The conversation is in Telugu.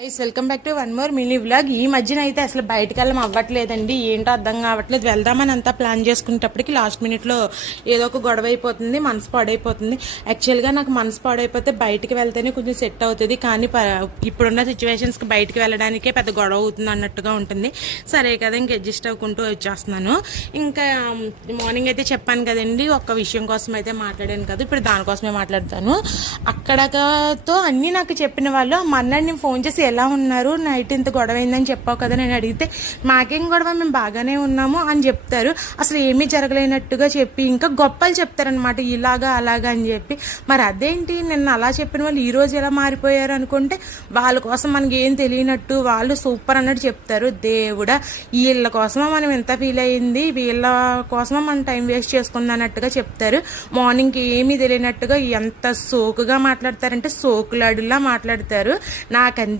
Welcome back to one more mini vlog. ఈ మధ్యన అయితే అసలు బయటకు వెళ్ళం అవ్వట్లేదండి. ఏంటో అర్థం కావట్లేదు. వెళ్దామని అంతా ప్లాన్ చేసుకునేటప్పటికి లాస్ట్ మినిట్లో ఏదో ఒక గొడవ అయిపోతుంది, మనసు పాడైపోతుంది. యాక్చువల్గా నాకు మనసు పాడైపోతే బయటకు వెళ్తేనే కొంచెం సెట్ అవుతుంది, కానీ ఇప్పుడున్న సిచ్యువేషన్స్కి బయటకు వెళ్ళడానికే పెద్ద గొడవ అవుతుంది అన్నట్టుగా ఉంటుంది. సరే కదా, ఇంక అడ్జస్ట్ అవ్వకుంటూ వచ్చేస్తున్నాను. ఇంకా మార్నింగ్ అయితే చెప్పాను కదండి, ఒక్క విషయం కోసం అయితే మాట్లాడాను కదా, ఇప్పుడు దానికోసమే మాట్లాడతాను. అక్కడతో అన్నీ నాకు చెప్పిన వాళ్ళు మన్నాడు నేను ఫోన్ చేసి ఎలా ఉన్నారు, నైట్ ఇంత గొడవ అయిందని చెప్పావు కదా నేను అడిగితే, మాకేం గొడవ, మేము బాగానే ఉన్నాము అని చెప్తారు. అసలు ఏమీ జరగలేనట్టుగా చెప్పి ఇంకా గొప్పలు చెప్తారనమాట, ఇలాగా అలాగా అని చెప్పి. మరి అదేంటి, నిన్న అలా చెప్పిన వాళ్ళు ఈ రోజు ఎలా మారిపోయారు అనుకుంటే, వాళ్ళ కోసం మనకి ఏం తెలియనట్టు వాళ్ళు సూపర్ అన్నట్టు చెప్తారు. దేవుడా, వీళ్ళ కోసమా మనం ఎంత ఫీల్ అయ్యింది, వీళ్ళ కోసమా మనం టైం వేస్ట్ చేసుకుంది అన్నట్టుగా చెప్తారు. మార్నింగ్కి ఏమీ తెలియనట్టుగా ఎంత సోకుగా మాట్లాడతారంటే సోకులాడులా మాట్లాడతారు. నాకంది